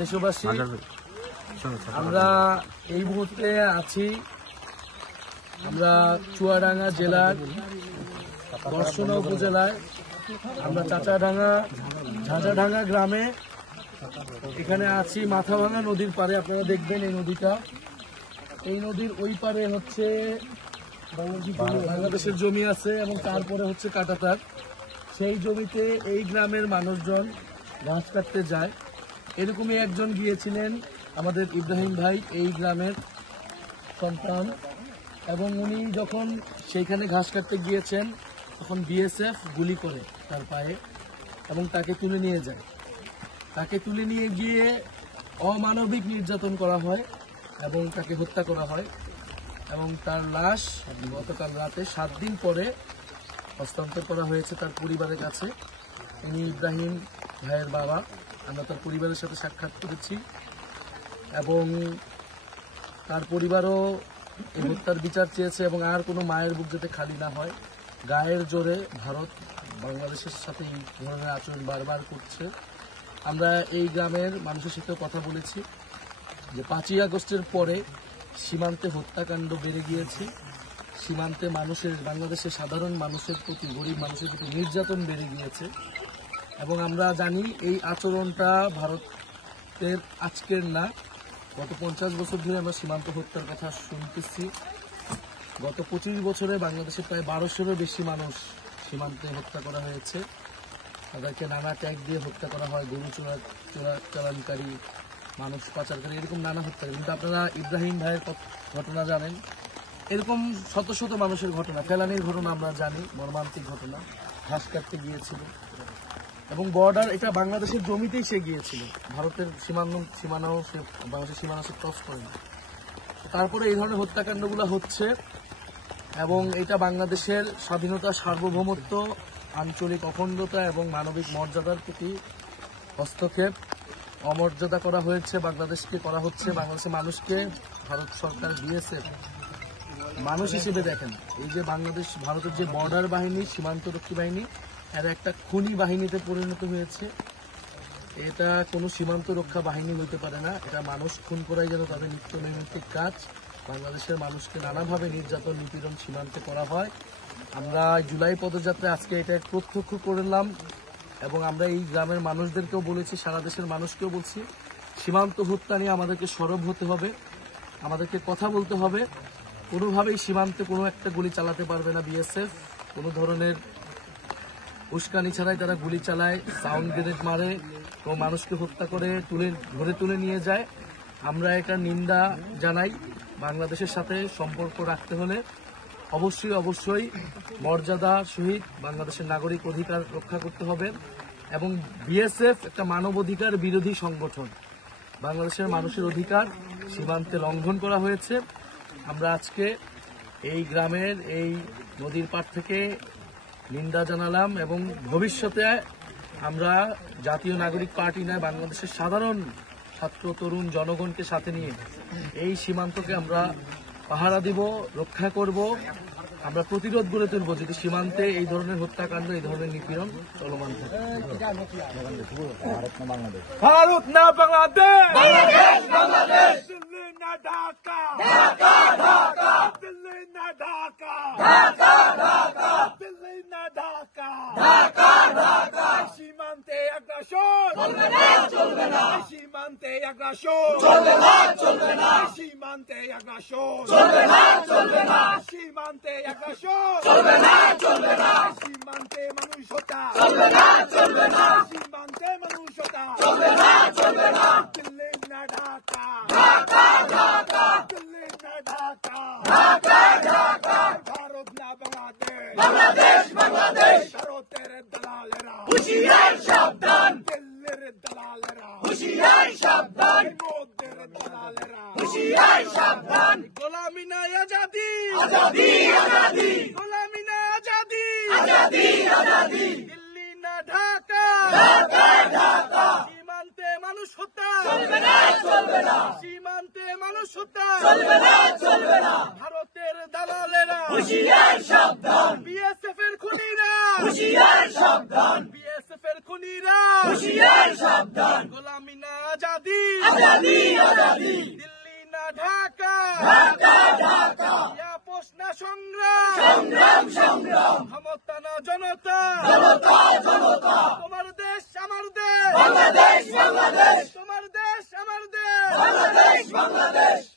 দেশবাসী, আমরা এই মুহূর্তে আছি আমরা চুয়াডাঙ্গা জেলার বর্ষনা উপজেলায়। আমরা ঝাঁঝাডাঙ্গা গ্রামে এখানে আছি, মাথাভাঙা নদীর পারে। আপনারা দেখবেন এই নদীটা, এই নদীর ওই পারে হচ্ছে বাংলাদেশের জমি আছে এবং তারপরে হচ্ছে কাঁটাতার। সেই জমিতে এই গ্রামের মানুষজন ঘাস কাটতে যায়। এরকমই একজন গিয়েছিলেন আমাদের ইব্রাহিম ভাই, এই গ্রামের সন্তান, এবং উনি যখন সেইখানে ঘাস কাটতে গিয়েছেন তখন বিএসএফ গুলি করে তার পায়ে এবং তাকে তুলে নিয়ে যায়। তাকে তুলে নিয়ে গিয়ে অমানবিক নির্যাতন করা হয় এবং তাকে হত্যা করা হয় এবং তার লাশ গতকাল রাতে 7 দিন পরে হস্তান্তর করা হয়েছে তার পরিবারের কাছে। ইনি ইব্রাহিম ভাইয়ের বাবা। আমরা তার পরিবারের সাথে সাক্ষাৎ করেছি এবং তার পরিবারও এই হত্যার বিচার চেয়েছে এবং আর কোনো মায়ের বুক যাতে খালি না হয়। গায়ের জোরে ভারত বাংলাদেশের সাথে এই ধরনের আচরণ বারবার করছে। আমরা এই গ্রামের মানুষের সাথে কথা বলেছি যে 5ই আগস্টের পরে সীমান্তে হত্যাকাণ্ড বেড়ে গিয়েছে, সীমান্তে বাংলাদেশের সাধারণ মানুষের প্রতি, গরিব মানুষের প্রতি নির্যাতন বেড়ে গিয়েছে এবং আমরা জানি এই আচরণটা ভারতের আজকের না, গত 50 বছর ধরে আমরা সীমান্ত হত্যার কথা শুনতেছি। গত 25 বছরে বাংলাদেশে প্রায় 1200-এরও বেশি মানুষ সীমান্তে হত্যা করা হয়েছে। তাদেরকে নানা ট্যাগ দিয়ে হত্যা করা হয়, গরু চোরাচালানকারী, মানুষ পাচারকারী, এরকম নানা হত্যা। কিন্তু আপনারা ইব্রাহিম ভাইয়ের ঘটনা জানেন, এরকম শত শত মানুষের ঘটনা, ফেলানির ঘটনা আমরা জানি, মর্মান্তিক ঘটনা। ঘাস কাটতে গিয়েছিল এবং বর্ডার, এটা বাংলাদেশের জমিতেই সে গিয়েছিল, ভারতের সীমানাও সে বাংলাদেশের সীমানা সে ক্রস করেনি। তারপরে এই ধরনের হত্যাকাণ্ডগুলো হচ্ছে এবং এটা বাংলাদেশের স্বাধীনতা, সার্বভৌমত্ব, আঞ্চলিক অখণ্ডতা এবং মানবিক মর্যাদার প্রতি হস্তক্ষেপ, অমর্যাদা করা হয়েছে, বাংলাদেশকে করা হচ্ছে। বাংলাদেশের মানুষকে ভারত সরকার বিএসএফ মানুষ হিসেবে দেখেন। এই যে ভারতের যে বর্ডার বাহিনী, সীমান্তরক্ষী বাহিনী, এর একটা খুনি বাহিনীতে পরিণত হয়েছে। এটা কোনো সীমান্ত রক্ষা বাহিনী হইতে পারে না। এটা মানুষ খুন করাই যেন তাদের নিত্য নৈমিত্তিক কাজ। বাংলাদেশের মানুষকে নানাভাবে নির্যাতন, নিপীড়ন সীমান্তে করা হয়। আমরা জুলাই পদযাত্রায় আজকে এটা প্রত্যক্ষ করলাম এবং আমরা এই গ্রামের মানুষদেরকেও বলেছি, সারা দেশের মানুষকেও বলছি, সীমান্ত হত্যা নিয়ে আমাদেরকে সরব হতে হবে, আমাদেরকে কথা বলতে হবে। কোনোভাবেই সীমান্তে কোনো একটা গুলি চালাতে পারবে না বিএসএফ। কোনো ধরনের উস্কানি ছাড়াই তারা গুলি চালায়, সাউন্ড গ্রেনেড মারে ও মানুষকে হত্যা করে ধরে তুলে নিয়ে যায়। আমরা এটা নিন্দা জানাই। বাংলাদেশের সাথে সম্পর্ক রাখতে হলে অবশ্যই মর্যাদার সহিত বাংলাদেশের নাগরিক অধিকার রক্ষা করতে হবে এবং বিএসএফ একটা মানবাধিকার বিরোধী সংগঠন। বাংলাদেশের মানুষের অধিকার সীমান্তে লঙ্ঘন করা হয়েছে। আমরা আজকে এই গ্রামের এই নদীর পাড় থেকে নিন্দা জানালাম এবং ভবিষ্যতে আমরা জাতীয় নাগরিক পার্টি নয়, বাংলাদেশের সাধারণ ছাত্র, তরুণ, জনগণকে সাথে নিয়ে এই সীমান্তকে আমরা পাহারা দিব, রক্ষা করব। আমরা প্রতিরোধ গড়ে তুলব যদি সীমান্তে এই ধরনের হত্যাকাণ্ড, এই ধরনের নিপীড়ন চলমান থাকে। ভারত না বাংলাদেশ, দিল্লি না ঢাকা, দিল্লি না ঢাকা, দিল্লি না ঢাকা, সীমান্তে আগ্রাসন চলবে না, সীমান্তে আগ্রাসন চলবে না, সীমান্তে আগ্রাসন চলবে না, সীমান্তে আগ্রাসন চলবে না, সীমান্তে মানুষ হত্যা চলবে না, সীমান্তে মানুষ হত্যা চলবে না, দিল্লি না ঢাকা, দিল্লি না ঢাকা, ভারত না বাংলাদেশ, ভারতের দালালেরা হুঁশিয়ার সাবধান, দিল্লির দালালেরা হুঁশিয়ার সাবধান, মোদের দালালেরা হুঁশিয়ার সাবধান। গোলামি না আজাদি, গোলামি না আজাদি, দিল্লি না ঢাকা, সীমান্তে মানুষ হত্যা চলবে না, সীমান্তে মানুষ হত্যা চলবে না, ভারতের দালালেরা হুঁশিয়ার সাবধান, বিএসএফ এর খুনিরা হুঁশিয়ার সাবধান, বিএসএফ এর খুনিরা হুঁশিয়ার সাবধান, গোলামি না आजादी आजादी आजादी दिल्ली ना ढाका ढाका ढाका या पोषणा संग्राम संग्राम संग्राम ক্ষমতা না জনতা জনতা জনতা তোমার দেশ আমার দেশ বাংলাদেশ বাংলাদেশ তোমার দেশ আমার দেশ বাংলাদেশ বাংলাদেশ